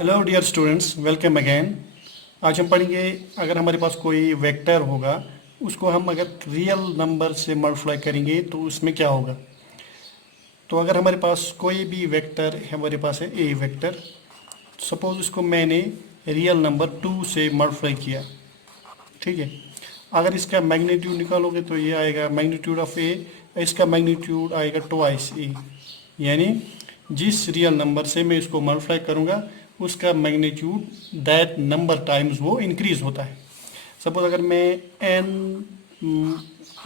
Hello dear students, welcome again. आज हम पढ़ेंगे, अगर हमारे पास कोई वेक्टर होगा, उसको हम अगर रियल नंबर से मल्टीप्लाई करेंगे तो उसमें क्या होगा। तो अगर हमारे पास कोई भी वेक्टर, हमारे पास है ए वेक्टर, सपोज उसको मैंने रियल नंबर 2 से मल्टीप्लाई किया, ठीक है। अगर इसका मैग्नीट्यूड निकालोगे तो ये आएगा मैग्नीट्यूड ऑफ ए, इसका मैग्नीट्यूड आएगा ट्वाइस ए, यानी जिस रियल नंबर से मैं इसको मल्टीप्लाई करूंगा उसका मैग्नीट्यूड दैट नंबर टाइम्स वो इंक्रीज होता है। सपोज अगर मैं एन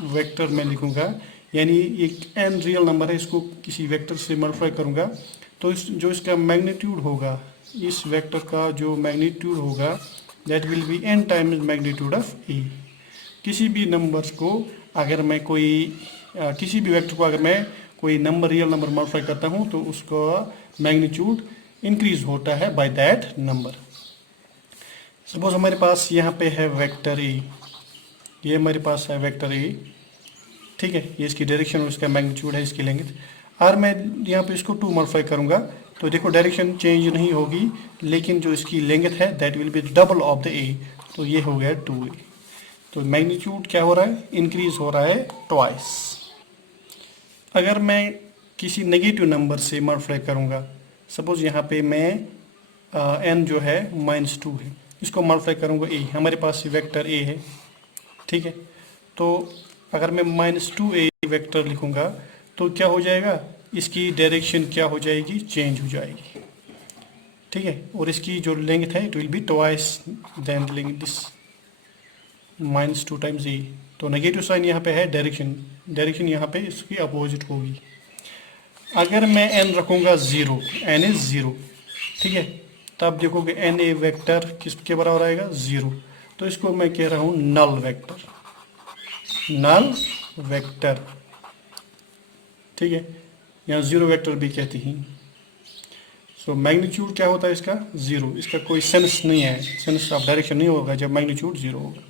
वेक्टर में लिखूंगा, यानी एक एन रियल नंबर है, इसको किसी वेक्टर से मल्टीप्लाई करूंगा तो जो इसका मैग्नीट्यूड होगा, इस वेक्टर का जो मैग्नीट्यूड होगा that will be N times magnitude of A. किसी भी नंबर को अगर मैं किसी भी वेक्टर को अगर मैं कोई नंबर रियल नंबर मल्टीप्लाई करता हूँ तो उसका मैग्नीट्यूड इंक्रीज होता है बाय दैट नंबर। सपोज हमारे पास यहाँ पे है वेक्टर ए, ये हमारे पास है वेक्टर ए, ठीक है। ये इसकी डायरेक्शन और इसका मैग्नीट्यूड है, इसकी लेंथ। और मैं यहाँ पे इसको 2 मल्टीप्लाई करूँगा तो देखो डायरेक्शन चेंज नहीं होगी, लेकिन जो इसकी लेंथ है that will B double of the ए, तो ये हो गया 2a। तो मैग्नीट्यूड क्या हो रहा है, इंक्रीज हो रहा है ट्वाइस। अगर मैं किसी नेगेटिव नंबर से मल्टीप्लाई करूँगा, सपोज यहाँ पे मैं n जो है -2 है, इसको मल्टीप्लाई करूँगा ए, हमारे पास वेक्टर ए है, ठीक है। तो अगर मैं -2a वेक्टर लिखूँगा तो क्या हो जाएगा, इसकी डायरेक्शन क्या हो जाएगी, चेंज हो जाएगी, ठीक है। और इसकी जो लेंथ है it will be twice than length this -2 times A. तो नेगेटिव साइन यहाँ पे है, डायरेक्शन यहाँ पे इसकी अपोजिट होगी। अगर मैं n रखूँगा 0, n इज 0, ठीक है, तब देखोगे एन ए वेक्टर किसके बराबर आएगा, 0। तो इसको मैं कह रहा हूँ नल वेक्टर, नल वेक्टर, ठीक है, यहाँ 0 वेक्टर भी कहती हैं। सो मैग्नीट्यूड क्या होता है इसका, 0। इसका कोई सेंस नहीं है, सेंस ऑफ डायरेक्शन नहीं होगा जब मैग्नीट्यूड 0 होगा।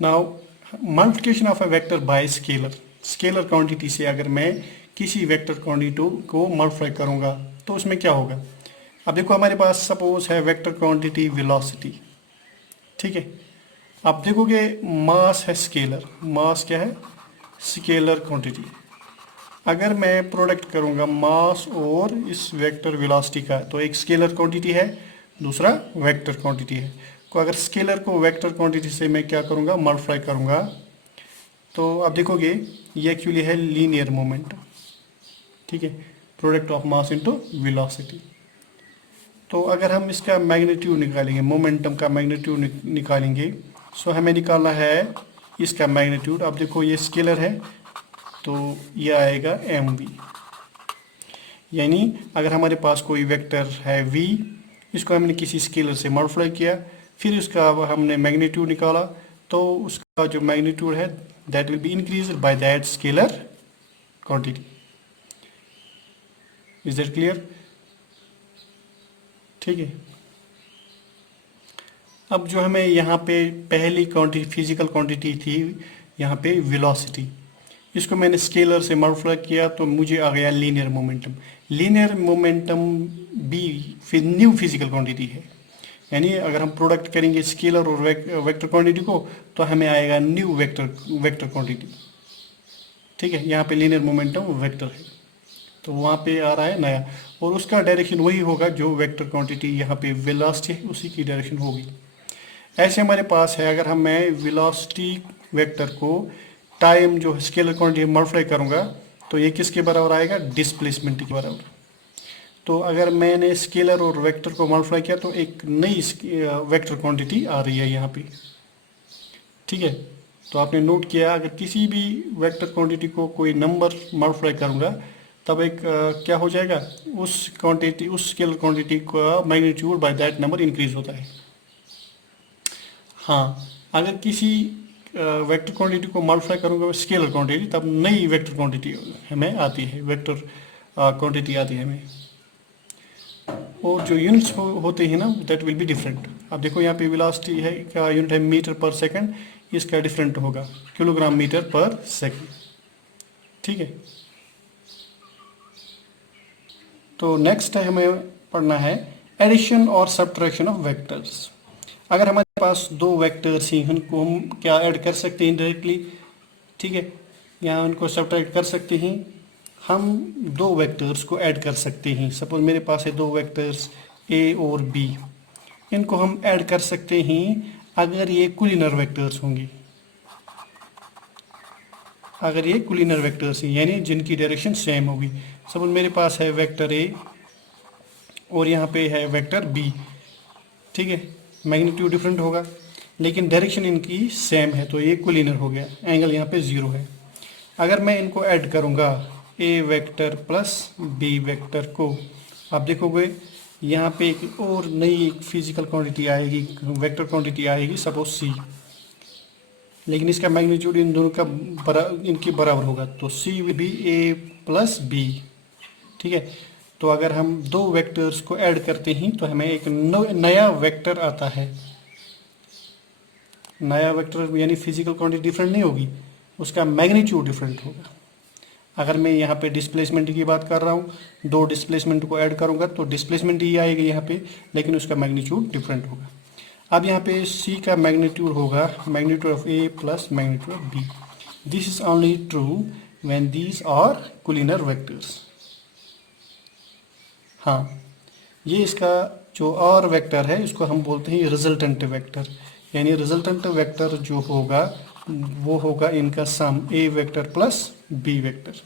Now multiplication of a vector by scalar, scalar quantity से अगर मैं किसी वेक्टर क्वांटिटी को मल्टीप्लाई करूंगा तो उसमें क्या होगा। अब देखो हमारे पास सपोज है वेक्टर क्वांटिटी वेलोसिटी, ठीक है। अब देखोगे मास है स्केलर, मास क्या है, स्केलर क्वांटिटी। अगर मैं प्रोडक्ट करूंगा मास और इस वेक्टर वेलोसिटी का, तो एक स्केलर क्वांटिटी है, दूसरा वेक्टर क्वांटिटी है। तो अगर स्केलर को वेक्टर क्वांटिटी से मैं क्या करूंगा, मल्टीप्लाई करूंगा, तो अब देखोगे ये एक्चुअली है लीनियर मोमेंटम, ठीक है, product of mass into velocity. तो अगर हम इसका मैग्नीट्यूड निकालेंगे, मोमेंटम का मैग्नीट्यूड निकालेंगे, सो हमें निकालना है इसका मैग्नीट्यूड। अब देखो ये स्केलर है तो ये आएगा mv, यानी अगर हमारे पास कोई वेक्टर है v, इसको हमने किसी स्केलर से मल्टीप्लाई किया, फिर उसका हमने मैग्नीट्यूड निकाला, तो उसका जो मैग्नीट्यूड है that will be increase by that scalar quantity. Is that clear, ठीक है। अब जो हमें यहाँ पे पहली क्वांटिटी, फिजिकल क्वांटिटी थी यहाँ पे वेलोसिटी, इसको मैंने स्केलर से मल्टीप्लाई किया तो मुझे आ गया लीनियर मोमेंटम। लीनियर मोमेंटम भी फिर न्यू फिजिकल क्वांटिटी है, यानी अगर हम प्रोडक्ट करेंगे स्केलर और वेक्टर क्वांटिटी को तो हमें आएगा न्यू वेक्टर क्वांटिटी, ठीक है। यहाँ पे लीनियर मोमेंटम वेक्टर है तो वहाँ पे आ रहा है नया, और उसका डायरेक्शन वही होगा जो वेक्टर क्वांटिटी यहाँ पे वेलोसिटी है उसी की डायरेक्शन होगी। ऐसे हमारे पास है, अगर हम मैं वेलोसिटी वेक्टर को टाइम जो स्केलर क्वांटिटी मल्टीप्लाई करूँगा तो ये किसके बराबर आएगा, डिस्प्लेसमेंट के बराबर। तो अगर मैंने स्केलर और वेक्टर को मल्टीप्लाई किया तो एक नई वेक्टर क्वांटिटी आ रही है यहाँ पे, ठीक है। तो आपने नोट किया, अगर किसी भी वेक्टर क्वांटिटी को कोई नंबर मल्टीप्लाई करूँगा तब एक क्या हो जाएगा, उस क्वांटिटी, उस स्केलर क्वांटिटी का magnitude by that number increase होता है। हाँ, अगर किसी वेक्टर क्वांटिटी को मल्टीप्लाई करूँगा स्केलर क्वांटिटी, तब नई वेक्टर क्वांटिटी हमें आती है, वेक्टर क्वांटिटी आती है हमें, और जो यूनिट्स होते हैं ना दैट विल बी डिफरेंट। अब देखो यहाँ पे वेलोसिटी है का यूनिट है मीटर पर सेकंड, इसका डिफरेंट होगा किलोग्राम मीटर पर सेकंड, ठीक है। तो नेक्स्ट हमें पढ़ना है एडिशन और सब्ट्रैक्शन ऑफ वेक्टर्स। अगर हमारे पास दो वेक्टर्स हैं, उनको हम क्या ऐड कर सकते हैं डायरेक्टली, ठीक है, यहाँ उनको सब्ट्रैक्ट कर सकते हैं। हम दो वेक्टर्स को ऐड कर सकते हैं। सपोज मेरे पास है दो वेक्टर्स ए और बी, इनको हम ऐड कर सकते हैं अगर ये कुलिनर वेक्टर्स होंगे, अगर ये कुलिनर वेक्टर्स हैं यानी जिनकी डायरेक्शन सेम होगी। सपोज मेरे पास है वेक्टर ए और यहाँ पे है वेक्टर बी, ठीक है, मैग्नीट्यूड डिफरेंट होगा लेकिन डायरेक्शन इनकी सेम है, तो ये कुलिनर हो गया, एंगल यहाँ पे 0 है। अगर मैं इनको ऐड करूँगा ए वेक्टर प्लस बी वेक्टर को, आप देखोगे यहाँ पे एक और नई फिजिकल क्वांटिटी आएगी, वेक्टर क्वांटिटी आएगी, सपोज सी, लेकिन इसका मैग्नीट्यूड इन दोनों का इनके बराबर होगा, तो C will be A plus B, ठीक है। तो अगर हम दो वेक्टर्स को ऐड करते हैं तो हमें एक नया वेक्टर आता है। नया वेक्टर यानी फिजिकल क्वांटिटी डिफरेंट नहीं होगी, उसका मैग्नीट्यूड डिफरेंट होगा। अगर मैं यहाँ पे डिस्प्लेसमेंट की बात कर रहा हूँ, दो डिस्प्लेसमेंट को ऐड करूँगा तो डिस्प्लेसमेंट ही आएगी यहाँ पे, लेकिन उसका मैग्नीट्यूड डिफरेंट होगा। अब यहाँ पे C का मैग्नीट्यूड होगा magnitude of A plus magnitude of B। This is only true when these are collinear vectors. हाँ, ये इसका जो और वेक्टर है इसको हम बोलते हैं रिजल्टेंट वेक्टर, यानी रिजल्टेंट वेक्टर जो होगा वो होगा इनका सम A vector plus B vector.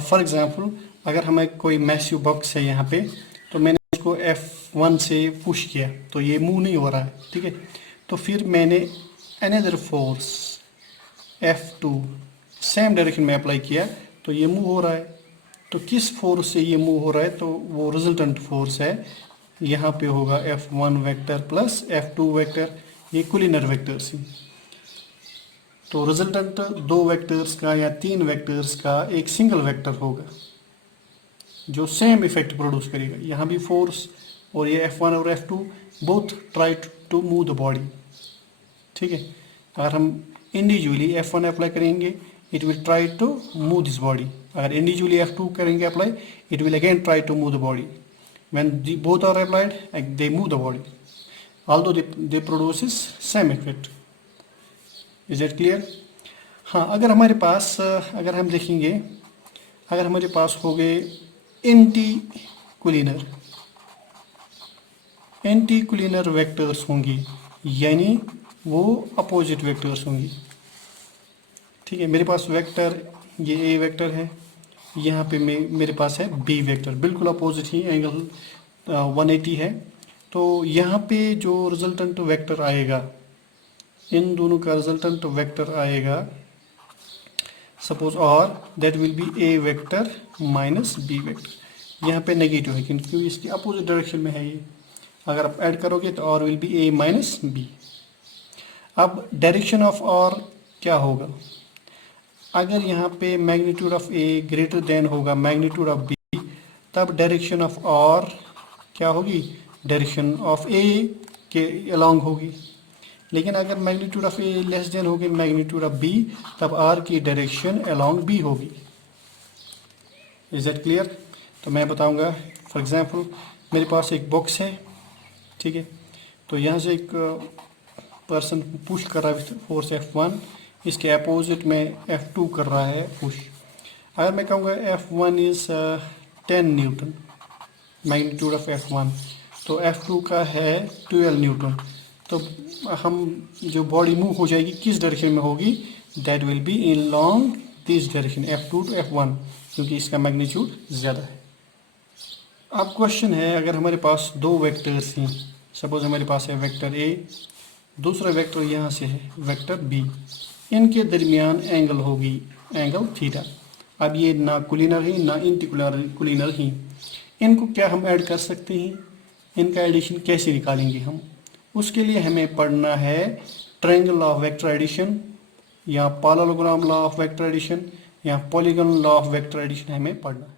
For example अगर हमें कोई मैसिव बॉक्स है यहाँ पे, तो मैंने इसको F1 से पुश किया तो ये मूव नहीं हो रहा है, ठीक है, तो फिर मैंने another force F2 same direction में अप्लाई किया तो ये मूव हो रहा है। तो किस फोर्स से ये मूव हो रहा है, तो वो रिजल्टेंट फोर्स है, यहाँ पे होगा F1 vector plus F2 vector, ये कुलिनर वेक्टर्स हैं। तो रिजल्टेंट दो वेक्टर्स का या तीन वेक्टर्स का एक सिंगल वेक्टर होगा जो सेम इफेक्ट प्रोड्यूस करेगा। यहाँ भी फोर्स और ये F1 और F2 both try to move the body, ठीक है। अगर हम इंडिविजुअली F1 अप्लाई करेंगे it will try to move this body, अगर इंडिविजुअली F2 करेंगे apply it will again try to move the body. when both are applied they move the body although they produces same effect. is that clear? हाँ, अगर हमारे पास अगर हम देखेंगे, अगर हमारे पास हो गए एंटी कुलिनर वेक्टर्स होंगी यानी वो अपोजिट वेक्टर्स होंगी, ठीक है। मेरे पास वेक्टर ये ए वेक्टर है, यहाँ पे मेरे पास है बी वेक्टर, बिल्कुल अपोजिट ही, एंगल 180 है। तो यहाँ पे जो रिजल्टेंट वेक्टर आएगा, इन दोनों का रिजल्टेंट वेक्टर आएगा सपोज, और that will be A vector minus B vector. यहाँ पे नेगेटिव है क्योंकि इसकी अपोजिट डायरेक्शन में है ये, अगर आप ऐड करोगे तो R will be A minus B. अब डायरेक्शन ऑफ और क्या होगा, अगर यहाँ पे magnitude of A greater than होगा मैग्नीट्यूड ऑफ बी, तब डायरेक्शन ऑफ और क्या होगी, डायरेक्शन ऑफ ए के अलोंग होगी। लेकिन अगर magnitude of A less than होगी मैग्नीट्यूड ऑफ बी, तब आर की डायरेक्शन अलोंग बी होगी। Is that clear? तो मैं बताऊंगा, फॉर एग्जांपल मेरे पास एक बॉक्स है, ठीक है, तो यहाँ से एक पर्सन पुश कर रहा है फोर्स F1, इसके अपोजिट में F2 कर रहा है पुश। अगर मैं कहूँगा F1 is 10 Newton magnitude of F1, तो F2 का है 12 न्यूटन, तो हम जो बॉडी मूव हो जाएगी किस डायरेक्शन में होगी, that will be in long this direction F2 to F1, क्योंकि इसका मैग्नीट्यूड ज़्यादा है। अब क्वेश्चन है, अगर हमारे पास दो वेक्टर्स हैं, सपोज हमारे पास है वेक्टर ए, दूसरा वेक्टर यहाँ से है वेक्टर बी, इनके दरमियान एंगल होगी एंगल थीटा। अब ये ना कुलिनर ही ना इंटीकुलिनर ही, इनको क्या हम ऐड कर सकते हैं, इनका एडिशन कैसे निकालेंगे हम, उसके लिए हमें पढ़ना है triangle law of vector addition या parallelogram law of vector addition या polygon law of vector addition हमें पढ़ना है।